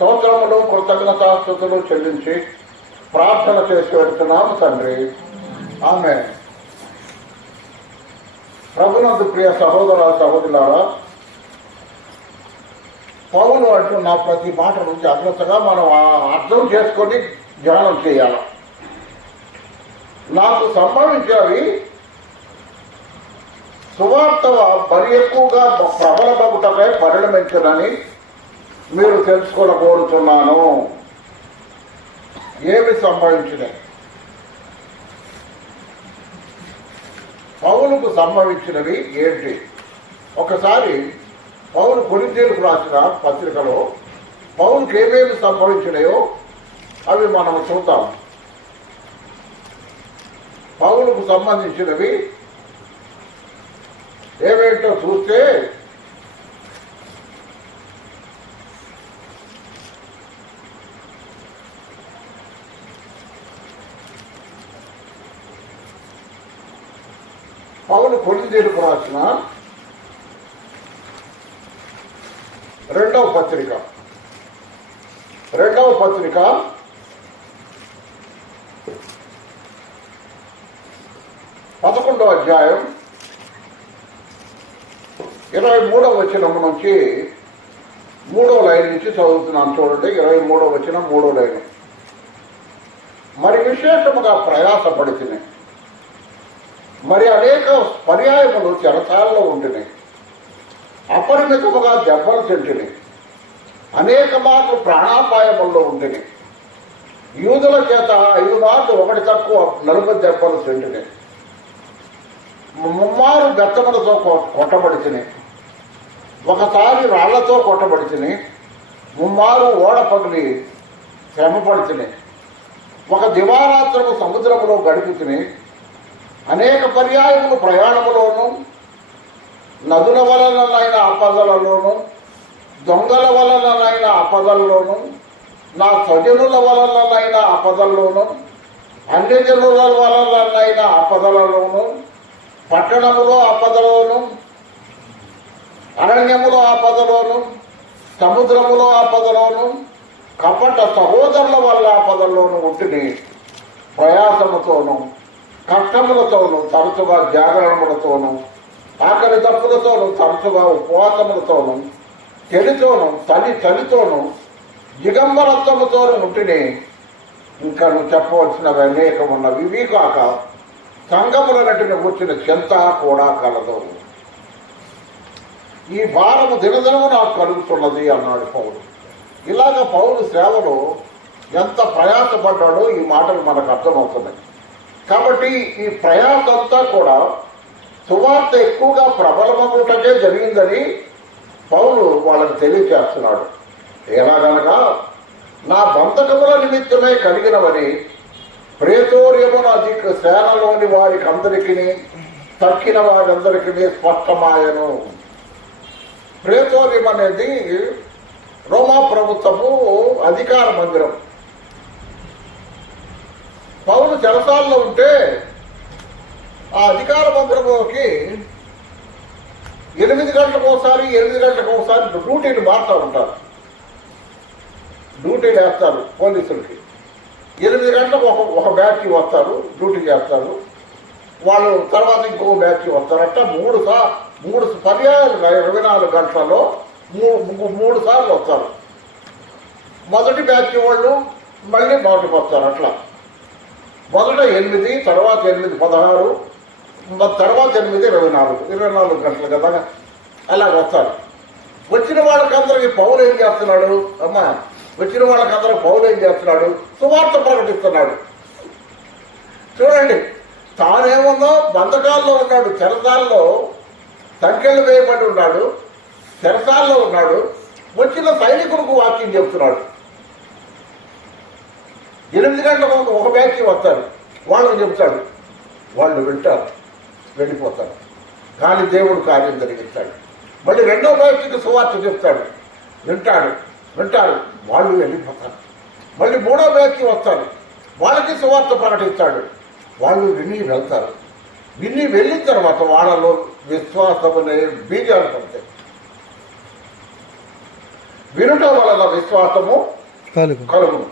స్తోత్రములు కృతజ్ఞతాస్తుతులు చెల్లించి ప్రార్థన చేసి వెళ్తున్నాము తండ్రి. ఆమె ప్రభునందు ప్రియ సహోదర సహోదరులారా, పౌలు అంటున్న ప్రతి మాట నుంచి జాగ్రత్తగా మనం అర్థం చేసుకొని ధ్యానం చేయాలి. నాకు సంభవించేవి సువార్త మరి ఎక్కువగా ప్రబలమగుటకై పరిణమించదని మీరు తెలుసుకోగోరుతున్నాను. ఏమి సంభవించినాయి? పౌలుకు సంభవించినవి ఏంటి? ఒకసారి పౌలు కొరింథీయులకు రాసిన పత్రికలో పౌలుకు ఏమేమి సంభవించినాయో అవి మనం చూద్దాం. పౌలుకు సంబంధించినవి ఏమేంటో చూస్తే పౌలు కొరింథీయులకు రాసిన రెండవ పత్రిక 11వ అధ్యాయం 23వ వచనం నుంచి 3వ లైన్ నుంచి చదువుతున్నాను. చూడండి, 23వ వచనం 3వ లైన్. మరి విశేషముగా ప్రయాసపడుతున్నాయి, మరి అనేక పర్యాయములు చెరసాలలో ఉంటున్నాయి, అపరిమితముగా దెబ్బలు తింటున్నాయి, అనేక మార్లు ప్రాణాపాయముల్లో ఉంటున్నాయి, యూదుల చేత 5 మార్లు ఒకటి తక్కువ 40 దెబ్బలు తింటున్నాయి, 3 మార్లు బెత్తములతో కొట్టబడిచినాయి, ఒకసారి రాళ్లతో కొట్టబడిచినాయి, 3 మార్లు ఓడ పగిలి శ్రమపడుతున్నాయి, ఒక దివారాత్రము సముద్రములో గడుపుతున్నాయి, అనేక పర్యాయములు ప్రయాణములోను, నదుల వలనైన ఆపదలలోను, దొంగల వలనైన ఆపదల్లోను, నా స్వజనుల వలనైన ఆపదల్లోను, అన్య జనుల వలనైన ఆపదలలోను, పట్టణములో ఆపదలోను, అరణ్యములో ఆపదలోను, సముద్రములో ఆపదలోను, కపట సహోదరుల వల్ల ఆపదల్లోను ఉంటుంది. ప్రయాసముతోను కష్టములతోనూ తరచుగా జాగరణములతోనూ ఆకలి తప్పులతోనూ తరచుగా ఉపవాసములతోనూ చెలితోనూ చలితోనూ దిగంబరత్వముతోనూ ఉంటిని. ఇంకా నువ్వు చెప్పవలసినవి అనేకం ఉన్నవి. ఇవి కాక సంఘములన్నిటిని కూర్చున్న చింత కూడా కలదు. ఈ భారము దినదినము నాకు కలుగుతున్నది అన్నాడు పౌలు. ఇలాగ పౌలు సేవలో ఎంత ప్రయాసపడ్డాడో ఈ మాటలు మనకు అర్థమవుతున్నాయి. కాబట్టి ఈ ప్రయాసంతా కూడా సువార్త ఎక్కువగా ప్రబలమగుటకే జరిగిందని పౌలు వాళ్ళకి తెలియజేస్తున్నాడు. ఎలాగనగా నా బంధకముల నిమిత్తమే కలిగినవని ప్రేతోర్యమున అధిక సేనలోని వారికి అందరికీ తక్కిన వారందరికీ స్పష్టమాయను. ప్రేతోర్యం అనేది రోమా ప్రభుత్వము అధికార మందిరం. పౌలు చెరసాల్లో ఉంటే ఆ అధికార మందిరంలోకి 8 గంటలకు ఒకసారి డ్యూటీలు మారుతూ ఉంటారు. డ్యూటీలు వేస్తారు పోలీసులకి. 8 గంటలకు ఒక బ్యాచ్ వస్తారు, డ్యూటీ చేస్తారు. వాళ్ళు తర్వాత ఇంకో బ్యాచ్ వస్తారట. 3 పర్యాయాలు 24 గంటలలో 3 సార్లు వస్తారు. మొదటి బ్యాచ్ వాళ్ళు మళ్ళీ బయటకు వస్తారు. అట్లా మొదట 8, తర్వాత 8 16, తర్వాత 8 24 గంటలు కదా అలా వస్తారు. వచ్చిన వాళ్ళకందరికి పౌలు ఏం చేస్తున్నాడు? అమ్మా, వచ్చిన వాళ్ళకందరూ పౌలు ఏం చేస్తున్నాడు? సువార్త ప్రకటిస్తున్నాడు. చూడండి, తానేమన్నా బంధకాల్లో ఉన్నాడు, చెరసాల్లో సంఖ్యలు వేయబడి ఉన్నాడు, చెరసాల్లో ఉన్నాడు. వచ్చిన సైనికులకు వాక్యం చెప్తున్నాడు. 8 గంటలకు ఒక బ్యాచ్ వస్తారు, వాళ్ళని చెప్తాడు. వాళ్ళు వింటారు, వెళ్ళిపోతారు. కానీ దేవుడు కార్యం జరిగిస్తాడు. మళ్ళీ 2వ బ్యాచ్కి సువార్త చెప్తాడు, వింటారు, వాళ్ళు వెళ్ళిపోతారు. మళ్ళీ 3వ బ్యాచ్కి వస్తారు, వాళ్ళకి సువార్త ప్రకటిస్తాడు. వాళ్ళు విని వెళ్తారు. విని వెళ్ళిన తర్వాత వాళ్ళలో విశ్వాసం అనే బీజాలు పడతాయి. వినుట వలన విశ్వాసము కలుగును.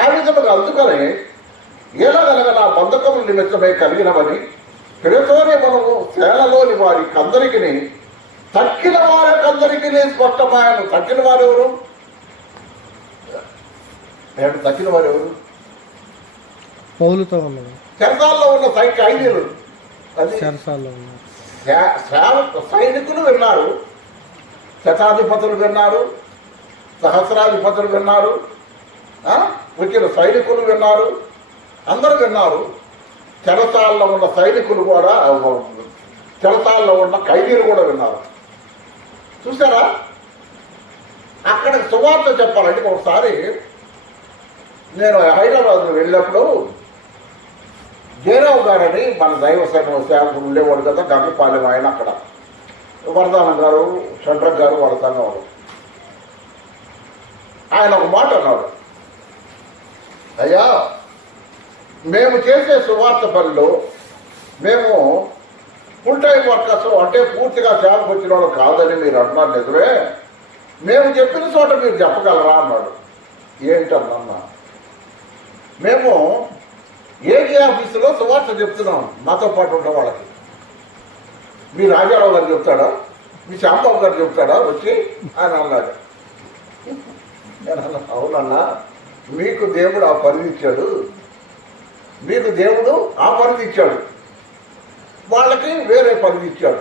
ఆ విధముగా అందుకని ఎలాగనగా నా బంధకముల నిమిత్తమై కలిగినవని ప్రేతోర్యమును సేనలోని వారికందరికి తక్కిన వారికందరికీ స్పష్టమాయను. తక్కిన వారెవరు? తక్కిన వారెవరు? పౌలుతో ఉన్నారు, చెరసాల్లో ఉన్న ఖైదీలు, సైనికులు విన్నారు, శతాధిపతులు విన్నారు, సహస్రాధిపతులు విన్నారు, వచ్చిన సైనికులు విన్నారు, అందరూ విన్నారు. చెరసాల్లో ఉన్న సైనికులు కూడా, చెరసాల్లో ఉన్న ఖైదీలు కూడా విన్నారు. చూసారా? అక్కడ సువార్త చెప్పాలంటే ఒకసారి నేను హైదరాబాద్లో వెళ్ళినప్పుడు జయరావు గారని మన దైవ సేవకుడు ఉండేవాడు కదా, గంగపాలెం ఆయన, అక్కడ వరదానం గారు, చంద్రక్ గారు వాళ్ళ సంఘవాడు. ఆయన ఒక మాట అన్నాడు, అయ్యా మేము చేసే సువార్త పనిలో మేము ఫుల్ టైం వర్కర్స్ అంటే పూర్తిగా సేవకు వచ్చిన వాళ్ళు కాదని మీరు అంటున్నారు, నిజమే. మేము చెప్పిన చోట మీరు చెప్పగలరా అన్నాడు. ఏంటన్నా, మేము ఏజీ ఆఫీసులో సువార్త చెప్తున్నాం, నాతో పాటు ఉన్న వాళ్ళకి. మీ రాజారావు గారు చెప్తాడా, మీ శాంబాబు గారు చెప్తాడా వచ్చి ఆయన అన్నాడు. నేను అన్నా, అవునన్నా, మీకు దేవుడు ఆ పరిధి ఇచ్చాడు, మీకు దేవుడు ఆ పరిధి ఇచ్చాడు, వాళ్ళకి వేరే పరిధి ఇచ్చాడు,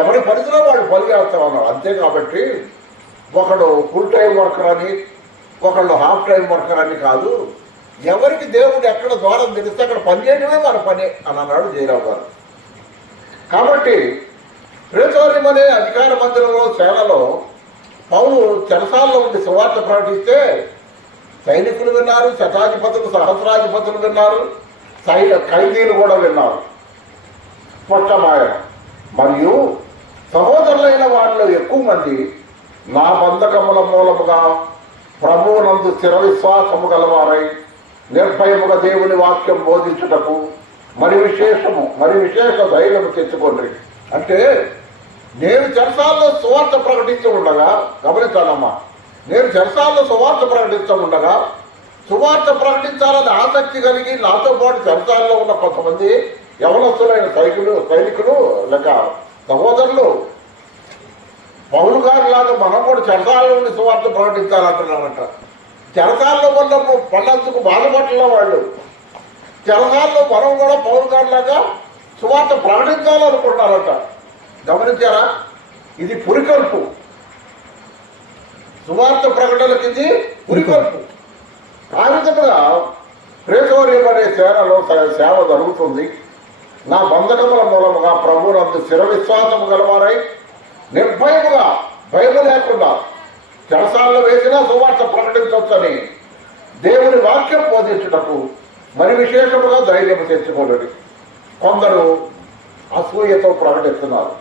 ఎవరి పరిధిలో వాళ్ళు పని చేస్తా ఉన్నారు అంతే. కాబట్టి ఒకడు ఫుల్ టైం వర్కర్ అని, ఒకళ్ళు హాఫ్ టైం వర్కర్ అని కాదు, ఎవరికి దేవుడు ఎక్కడ ద్వారం తెలిస్తే అక్కడ పనిచేయడమే వారి పని అని అన్నాడు జయరావు గారు. కాబట్టి ప్రేతోర్యం అనే అధికార మందిరంలో సేనలో పౌలు చెరసాల్లో ఉండి సువార్త ప్రకటిస్తే సైనికులు విన్నారు, శతాధిపతులు, సహస్రాధిపతులు విన్నారు, ఖైదీలు కూడా విన్నారు. స్పష్టమాయ. మరియు సహోదరులైన వాళ్ళలో ఎక్కువ మంది నా బంధకముల మూలముగా ప్రభువునందు స్థిర విశ్వాసము గలవారై నిర్భయముగా దేవుని వాక్యం బోధించుటకు మరి విశేష ధైర్యము తెచ్చుకోండి. అంటే నేను చెరసాల్లో సువార్త ప్రకటించి ఉండగా, గమనించానమ్మా, నేను చెరసాల్లో సువార్త ప్రకటించముండగా సువార్త ప్రకటించాలని ఆసక్తి కలిగి నాతో పాటు చెరసాల్లో ఉన్న కొంతమంది యవనస్తులైన సైనికులు లేక సహోదరులు పౌలు గారు లాగా మనం కూడా చెరసాల్లో ఉండి సువార్త ప్రకటించాలంటున్నారంట. చెరసాల్లో ఉన్న పన్నందుకు బాధపట్ల వాళ్ళు చెరసాల్లో మనం కూడా పౌలు గారు లాగా సువార్త ప్రకటించాలనుకుంటున్నారట. గమనించారా? ఇది పురికల్పు. సువార్త ప్రకటనకి ఇది పురికల్పు. ఆ విధంగా ప్రేతోర్యం అనే సేనలో సేవ జరుగుతుంది. నా బంధకముల మూలముగా ప్రభువునందు స్థిర విశ్వాసము గలవారై నిర్భయముగా, భయము లేకుండా చెరసాల్లో వేసినా సువార్త ప్రకటించవచ్చని దేవుని వాక్యం బోధించుటకు మరి విశేషముగా ధైర్యం తెచ్చుకోండి. కొందరు అసూయతో ప్రకటిస్తున్నారు,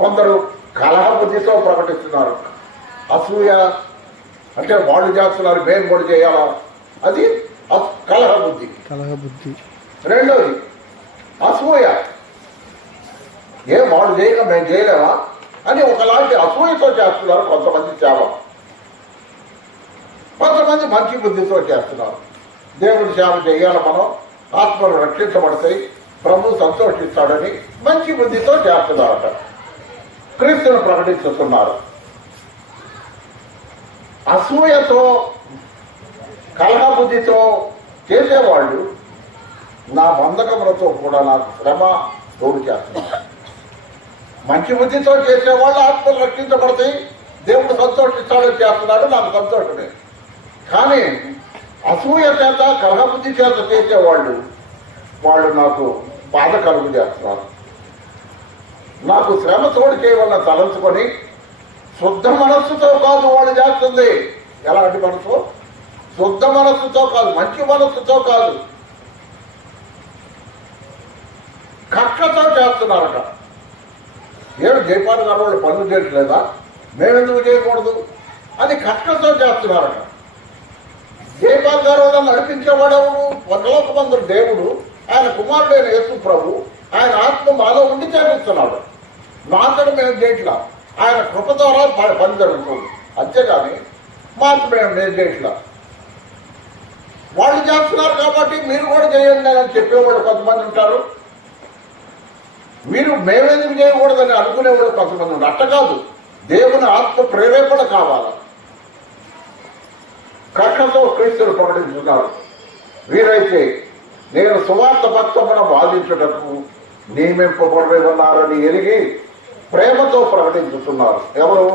కొందరు కలహబుద్ధితో ప్రకటిస్తున్నారు. అసూయ అంటే వాళ్ళు చేస్తున్నారు, మేము కూడా చేయాలా, అది కలహబుద్ధి. రెండోది అసూయ, ఏం వాళ్ళు చేయక మేము చేయలేమా అని ఒకలాంటి అసూయతో చేస్తున్నారు కొంతమంది సేవ. కొంతమంది మంచి బుద్ధితో చేస్తున్నారు. దేవుడి సేవ చేయాలి, మనం ఆత్మలు రక్షించబడతాయి, ప్రభు సంతోషిస్తాడని మంచి బుద్ధితో చేస్తున్నారట. క్రీస్తును ప్రకటిస్తున్నారు. అసూయతో కలహబుద్ధితో చేసేవాళ్ళు నా బంధకములతో కూడా నాకు శ్రమ తోడు చేస్తున్నారు. మంచి బుద్ధితో చేసేవాళ్ళు ఆత్మలు రక్షించబడతాయి, దేవుడు సంతోషిస్తాడని చేస్తున్నాడు, నాకు సంతోషమే. కానీ అసూయ చేత కలహబుద్ధి చేత చేసేవాళ్ళు నాకు బాధ కలుగు చేస్తున్నారు. నాకు శ్రమ తోడు చేయవలన తలంచుకొని శుద్ధ మనస్సుతో కాదు వాళ్ళు చేస్తుంది. ఎలాంటి మనసు? శుద్ధ మనస్సుతో కాదు, మంచి మనస్సుతో కాదు, కక్షతో చేస్తున్నారట. ఏడు జయపాల్ గారు వాళ్ళు పనులు చేయట్లేదా, మేమెందుకు చేయకూడదు అని కక్షతో చేస్తున్నారట. జయపాల్ గారు వాళ్ళని నడిపించేవాడెవరు? వందలోక మంది దేవుడు, ఆయన కుమారుడైన యేసు ప్రభు, ఆయన ఆత్మ మాలో ఉండి చేపిస్తున్నాడు. మాత్రం మేము చేయట్లా. ఆయన కృప ద్వారా పని జరుగుతుంది. అంతేగాని మాకు నేను చేయట్లా. వాళ్ళు చేస్తున్నారు కాబట్టి మీరు కూడా చేయండి అని చెప్పేవాళ్ళు కొంతమంది ఉంటారు. మీరు మేమేందుకు చేయకూడదని అనుకునేవాళ్ళు కొంతమంది ఉంటారు. అట్ట కాదు, దేవుని ఆత్మ ప్రేరేపణ కావాలి. కక్షతో క్రీస్తులు ప్రకటించున్నారు. వీరైతే నేను సువార్త పక్షమున వాదించుటకు నియమింపబడి ఉన్నారని ఎరిగి ప్రేమతో ప్రకటించుతున్నారు. ఎవరు?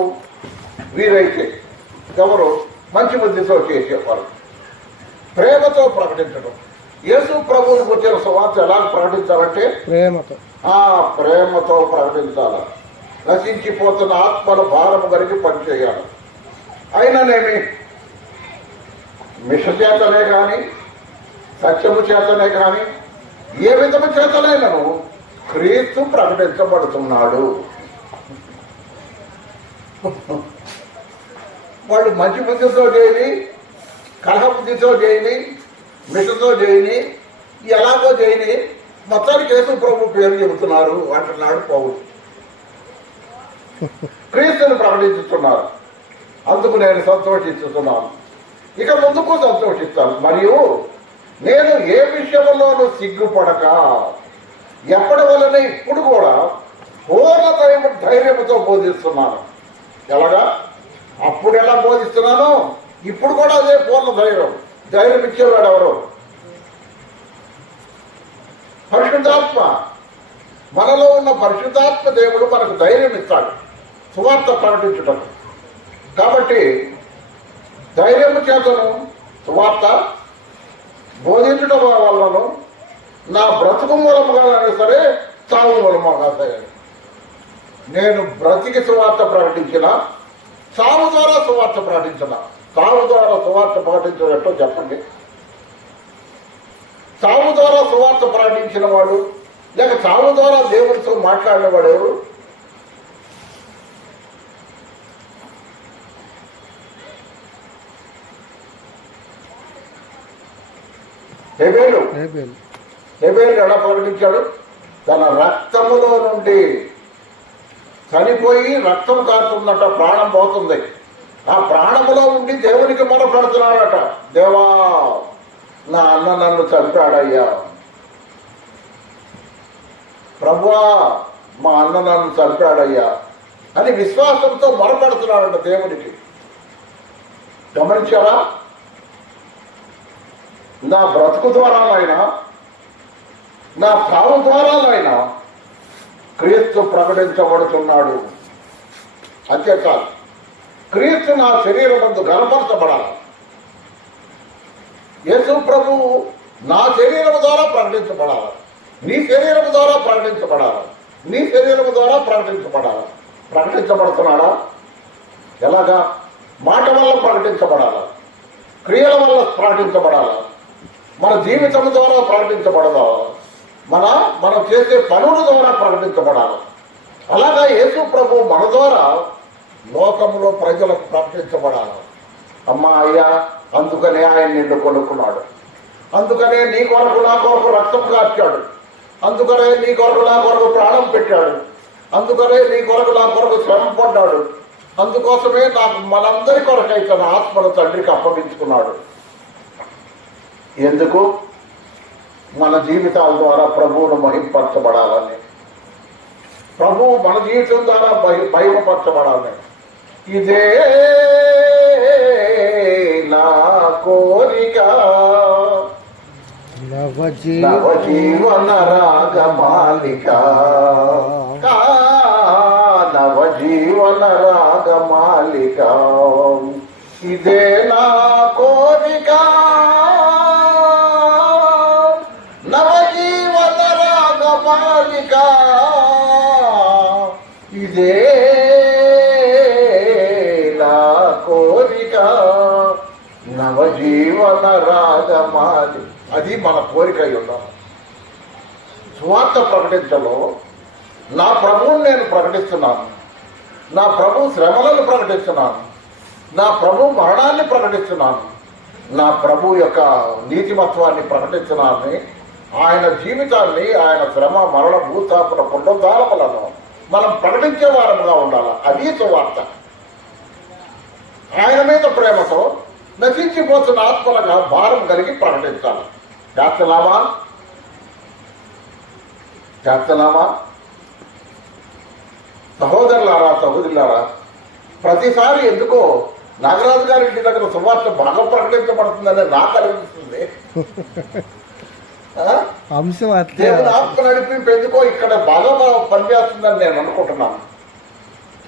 వీరైతే ఎవరు? మంచి బుద్ధితో చేసేవారు. ప్రేమతో ప్రకటించడం. యేసు ప్రభువుని వచ్చిన సువార్త ఎలా ప్రకటించాలంటే ప్రేమతో ప్రకటించాలి. నశించిపోతున్న ఆత్మల భారము కలిగి పనిచేయాలి. అయిననేమి మిష చేతనే కానీ, సత్యము చేతనే కానీ, ఏ విధము చేతనైనను క్రీస్తు ప్రకటించబడుతున్నాడు. వాళ్ళు మంచి బుద్ధితో చేయని, కలహ బుద్ధితో చేయని, మిషతో చేయని, ఎలాగో చేయని, మొత్తానికి యేసు ప్రభు పేరు చెబుతున్నారు అంటున్నాడు పౌలు. క్రీస్తుని ప్రకటించుతున్నారు. అందుకు నేను సంతోషిస్తున్నాను. ఇక ముందుకు సంతోషిస్తాను. మరియు నేను ఏ విషయంలోనూ సిగ్గుపడక ఎప్పటి వలన ఇప్పుడు కూడా పూర్ణ ధైర్యంతో బోధిస్తున్నాను. ఎలాగా? అప్పుడు ఎలా బోధిస్తున్నానో ఇప్పుడు కూడా అదే పూర్ణ ధైర్యం ఇచ్చేవాడు ఎవరు? పరిశుద్ధాత్మ. మనలో ఉన్న పరిశుద్ధాత్మ దేవుడు మనకు ధైర్యం ఇస్తాడు సువార్త ప్రకటించటం. కాబట్టి ధైర్యము చేతను సువార్త బోధించడం వలన నా బ్రతుకు మూలముగానే సరే, చావు మూలముగా సరే, నేను బ్రతికి సువార్త ప్రకటించిన, చావు ద్వారా సువార్త ప్రకటించిన. చావు ద్వారా సువార్త ప్రకటించినట్టు చెప్పండి. చావు ద్వారా సువార్త ప్రకటించిన వాడు, లేక చావు ద్వారా దేవుడితో మాట్లాడినవాడు ఎవరు? హెబేలు ఎలా ప్రకటించాడు? తన రక్తములో నుండి చనిపోయి రక్తం కారుతుందట, ప్రాణం పోతుంది. ఆ ప్రాణములో ఉండి దేవునికి మొరపెడుతున్నాడట. దేవా, నా అన్న నన్ను చంపాడయ్యా, ప్రభువా మా అన్న నన్ను చంపాడయ్యా అని విశ్వాసంతో మొరపెడుతున్నాడట దేవునికి. గమనించారా? నా బ్రతుకు ద్వారానైనా, నా చావు ద్వారానైనా క్రీస్తు ప్రకటించబడుతున్నాడు. అంతేకాదు, క్రీస్తు నా శరీరం ముందు గణపరచబడాలి. యేసు ప్రభువు నా శరీరం ద్వారా ప్రకటించబడాలి. నీ శరీరం ద్వారా ప్రకటించబడాలి. నీ శరీరం ద్వారా ప్రకటించబడాలి. ప్రకటించబడుతున్నాడా? ఎలాగా? మాట వల్ల ప్రకటించబడాలి, క్రియల వల్ల ప్రకటించబడాలి, మన జీవితం ద్వారా ప్రకటించబడదా, మనం చేసే పనుల ద్వారా ప్రకటించబడాలి. అలాగా యేసు ప్రభు మన ద్వారా లోకంలో ప్రజలకు ప్రకటించబడాలి. అమ్మా అయ్యా, అందుకనే ఆయన నిన్ను కొనుక్కున్నాడు. అందుకనే నీ కొరకు నా కొరకు రక్తం కార్చాడు. అందుకనే నీ కొరకు నా కొరకు ప్రాణం పెట్టాడు. అందుకనే నీ కొరకు నా కొరకు శ్రమ పడ్డాడు. అందుకోసమే నాకు మనందరి కొరకై తన ఆత్మను తండ్రికి అప్పగించుకున్నాడు. ఎందుకు? మన జీవితాల ద్వారా ప్రభువును మహింపరచబడాలని, ప్రభువు మన జీవితం ద్వారా మహిమపరచబడాలని. ఇదే నా కోరిక, నవజీవన రాగమాలిక, నవజీవన రాగమాలిక, ఇదే నా కోరిక, నవజీవన రాగమాలిక, ఇదే నా కోరిక, నవజీవన రాగమాలి. అది మన కోరిక ఉండాలి. సువార్త ప్రకటించలో నా ప్రభువుని నేను ప్రకటిస్తున్నాను, నా ప్రభు శ్రమలను ప్రకటిస్తున్నాను, నా ప్రభు మరణాన్ని ప్రకటిస్తున్నాను, నా ప్రభు యొక్క నీతిమత్వాన్ని ప్రకటిస్తున్నాను, ఆయన జీవితాన్ని, ఆయన శ్రమ మరణ భూతాపన పునరుద్ధానములను మనం ప్రకటించే వారముగా ఉండాలి. అది సువార్త. ఆయన మీద ప్రేమతో నశించిపోతున్న ఆత్మలుగా భారం కలిగి ప్రకటించాలి. చేస్తున్నామా? సహోదరులారా, సహోదరులారా, ప్రతిసారి ఎందుకో నాగరాజు గారి ఇంటి దగ్గర సువార్త బాగా ప్రకటించబడుతుందని నాకు అనిపిస్తుంది. అంశం దేవుని ఆత్మ నడిపింపు ఎందుకో ఇక్కడ బాగా పనిచేస్తుందని నేను అనుకుంటున్నాను.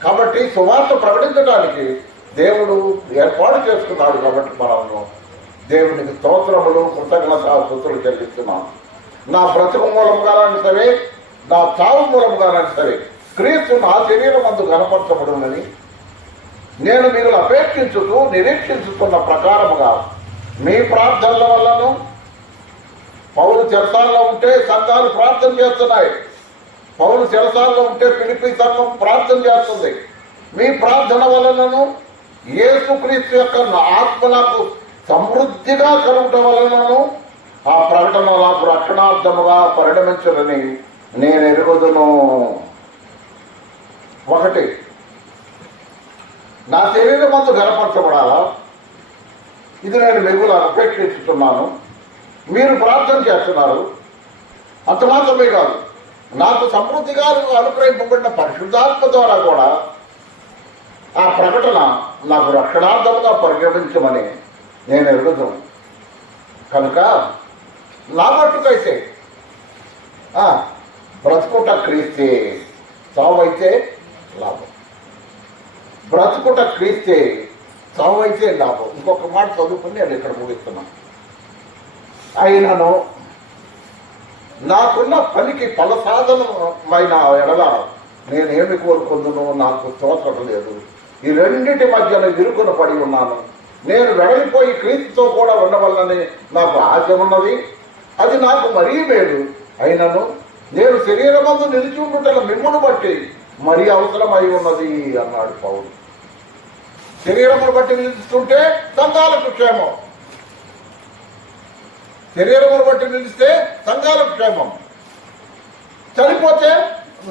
కాబట్టి సువార్త ప్రకటించడానికి దేవుడు ఏర్పాటు చేసుకున్నాడు. కాబట్టి మనము దేవునికి స్తోత్రములు, కృతజ్ఞత స్తుతులు చెల్లిస్తున్నాను. నా బ్రతుకు మూలముగానని సరే, నా చావు మూలముగానని సరే, క్రీస్తు నా శరీరం అందు కనపరచబడునని నేను మీరు అపేక్షించుతూ నిరీక్షించుతున్న ప్రకారముగా మీ ప్రార్థనల వల్లను, పౌలు చెరసాల్లో ఉంటే సంఘాలు ప్రార్థన చేస్తున్నాయి. పౌలు చెరసాల్లో ఉంటే ఫిలిప్పీ సంఘం ప్రార్థన చేస్తుంది. మీ ప్రార్థన వలనను యేసుక్రీస్తు యొక్క ఆత్మ నాకు సమృద్ధిగా కలుగటం వలనను ఆ ప్రకటన నాకు రక్షణార్థముగా పరిణమించడని నేను ఎరుగుదును. ఒకటి, నా శరీరం అందు గనపరచబడాలా, ఇది నేను మిగులు అపేక్షిస్తున్నాను. మీరు ప్రార్థన చేస్తున్నారు. అంత మాత్రమే కాదు, నాకు సమృద్ధిగా అనుగ్రహింపబడిన పరిశుద్ధాత్మ ద్వారా కూడా ఆ ప్రకటన నాకు రక్షణార్థముగా పరిగణించమని నేను ఎరుగుతాను. కనుక నా మట్టుకైతే బ్రతుకుట క్రీస్తే, చావైతే లాభం. బ్రతుకుట క్రీస్తే, చావైతే లాభం. ఇంకొక మాట చదువుకుని నేను ఇక్కడ ముగిస్తున్నాను. అయినను నాకున్న పనికి ఫలసాధనమైన ఎడల నేనేమి కోరుకుందును, నాకు స్తోత్రం లేదు. ఈ రెండింటి మధ్యన ఇరుకున పడి ఉన్నాను. నేను వెడలిపోయి క్రీస్తుతో కూడా ఉండవల్లని నాకు ఆశ ఉన్నది. అది నాకు మరీ మేలు. అయినను నేను శరీరమందు నిలిచి ఉండుటల మిమ్మును బట్టి మరీ అవసరమై ఉన్నది అన్నాడు పౌలు. శరీరమును బట్టి నిలుస్తుంటే సంఘాలకు క్షేమం. శరీరమును బట్టి నిలిస్తే సంఘాలకు క్షేమం. చనిపోతే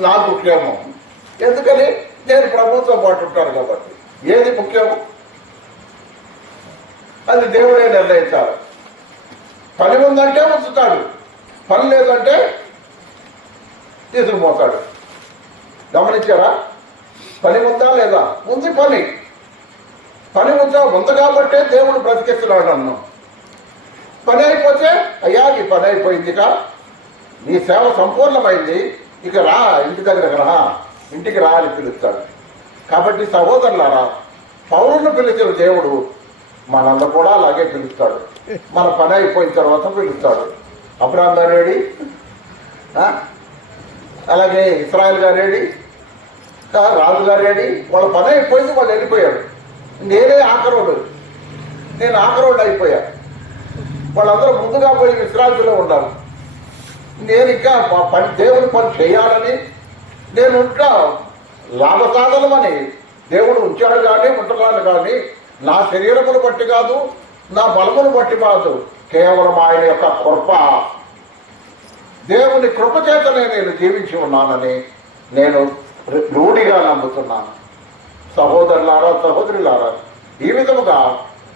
నాకు క్షేమం. ఎందుకని? నేను ప్రభుత్వం పాటు ఉంటాను కాబట్టి. ఏది ముఖ్యం? అది దేవుడే నిర్ణయించాలి. పని ఉందంటే ఉంచుతాడు, పని లేదంటే తీసుకుపోతాడు. గమనించారా? పని ఉందా లేదా? ఉంది. పని ఉంది కాబట్టే దేవుడు బ్రతికిస్తున్నాడు నన్ను. పని అయిపోతే, అయ్యా నీ పని అయిపోయిందిగా, నీ సేవ సంపూర్ణమైంది, ఇక రా, ఇంటి దగ్గరకు రా, ఇంటికి రా అని పిలుస్తాడు. కాబట్టి సహోదరులారా, పౌరులను పిలిచిన దేవుడు మనందరూ కూడా అలాగే పిలుస్తాడు. మన పని అయిపోయిన తర్వాత పిలుస్తాడు. అబ్రాహం గారేడి, అలాగే ఇస్రాయల్ గారేడి, రాజు గారేడి, వాళ్ళ పని అయిపోయింది, వాళ్ళు వెళ్ళిపోయారు. నేను ఆఖరోడు అయిపోయా. వాళ్ళందరూ ముందుగా పోయి విశ్రాంతిలో ఉన్నారు. నేను ఇంకా దేవుని పని చేయాలని, నేను ఇంకా లాభసాధనమని దేవుడు ఉంచాడు కానీ ఉంటున్నాను కానీ నా శరీరమును బట్టి కాదు, నా బలమును బట్టి కాదు, కేవలం ఆయన యొక్క కృప, దేవుని కృప చేతనే నేను జీవించి ఉన్నానని నేను రూఢిగా నమ్ముతున్నాను. సహోదరులారా, సహోదరులారా, ఈ విధముగా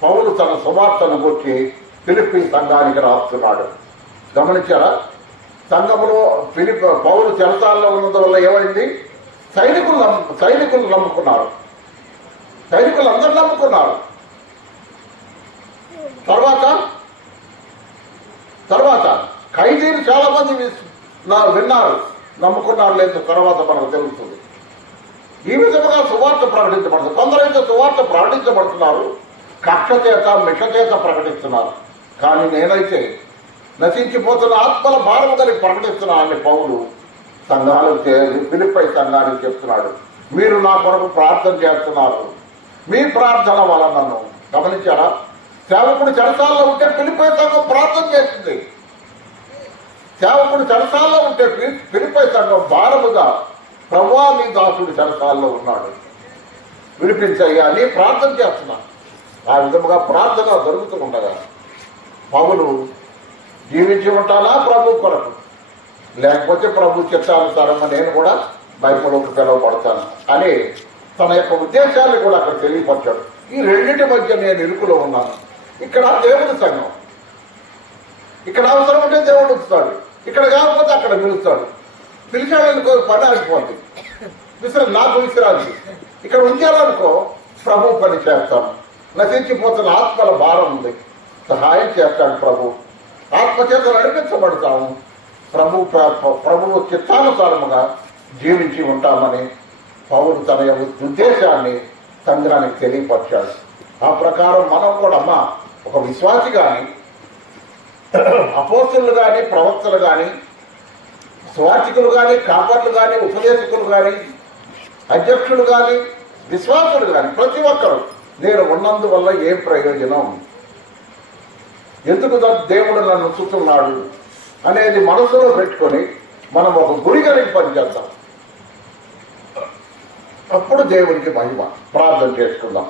పౌలు తన సువార్తను గురించి ఫిలిప్పీ సంఘానికి రాస్తున్నాడు. గమనించారా? సంఘములో పౌలు చెరసాల్లో ఉన్నందువల్ల ఏమైంది? సైనికులు నమ్ముకున్నారు. సైనికులందరూ నమ్ముకున్నారు. తర్వాత ఖైదీలు చాలా మంది విన్నారు, నమ్ముకున్నారు. లేదు, తర్వాత మనకు తెలుస్తుంది. ఈ విధముగా సువార్త ప్రకటించబడుతుంది. కొందరైతే సువార్త ప్రకటించబడుతున్నారు, కక్ష చేత మిష చేత ప్రకటిస్తున్నారు. కానీ నేనైతే నశించిపోతున్న ఆత్మల భారం కలిగి ప్రకటిస్తున్నానని పౌలు సంఘాలకు, ఫిలిప్పీ సంఘానికి చెప్తున్నాడు. మీరు నా కొరకు ప్రార్థన చేస్తున్నారు. మీ ప్రార్థన వలనను. గమనించారా? సేవకుడు చెరసాల్లో ఉంటే ఫిలిప్పీ సంఘం ప్రార్థన చేస్తుంది. సేవకుడు చెరసాల్లో ఉంటే ఫిలిప్పీ సంఘం భారముగా, ప్రభువా నీ దాసుడు చెరసాల్లో ఉన్నాడు, విడిపించయ్యా అని ప్రార్థన చేస్తున్నా. ఆ విధముగా ప్రార్థన జరుగుతూ ఉండగా పౌలు జీవించి ఉంటానా ప్రభు కొరకు, లేకపోతే ప్రభు చిత్తానుసారంగా నేను కూడా బైబిల్లోకి పిలువబడతాను అని తన యొక్క ఉద్దేశాన్ని కూడా అక్కడ తెలియపరిచాడు. ఈ రెండింటి మధ్య నేను ఇరుకులో ఉన్నాను. ఇక్కడ దేవుడి సంఘం, ఇక్కడ అవసరం ఉంటే దేవుడు ఉంచుతాడు, ఇక్కడ కాకపోతే అక్కడ పిలుస్తాడు. పిలిచాడనుకో పని ఆగిపోద్ది, నాకు విసిరాలి. ఇక్కడ ఉంచాలనుకో ప్రభు పని చేస్తాను. నశించిపోతున్న ఆత్మల భారం ఉంది, సహాయం చేస్తాడు ప్రభు. ఆత్మచేత నడిపించబడతాము. ప్రభువు చిత్తానుసారముగా జీవించి ఉంటామని పౌలు తన ఉద్దేశాన్ని సంఘానికి తెలియపరిచాడు. ఆ ప్రకారం మనం కూడా అమ్మా ఒక విశ్వాసి కానీ, అపోస్తులు కానీ, ప్రవక్తలు కానీ, స్వార్థికులు కానీ, కాపర్లు కానీ, ఉపదేశకులు కానీ, అధ్యక్షులు కానీ, విశ్వాసులు కానీ ప్రతి ఒక్కరు నేను ఉన్నందువల్ల ఏం ప్రయోజనం, ఎందుకు దేవుడు నన్ను చూస్తున్నాడు అనేది మనసులో పెట్టుకొని మనం ఒక గురి కలిగి పనిచేద్దాం. అప్పుడు దేవునికి మహిమ. ప్రార్థన చేసుకుందాం.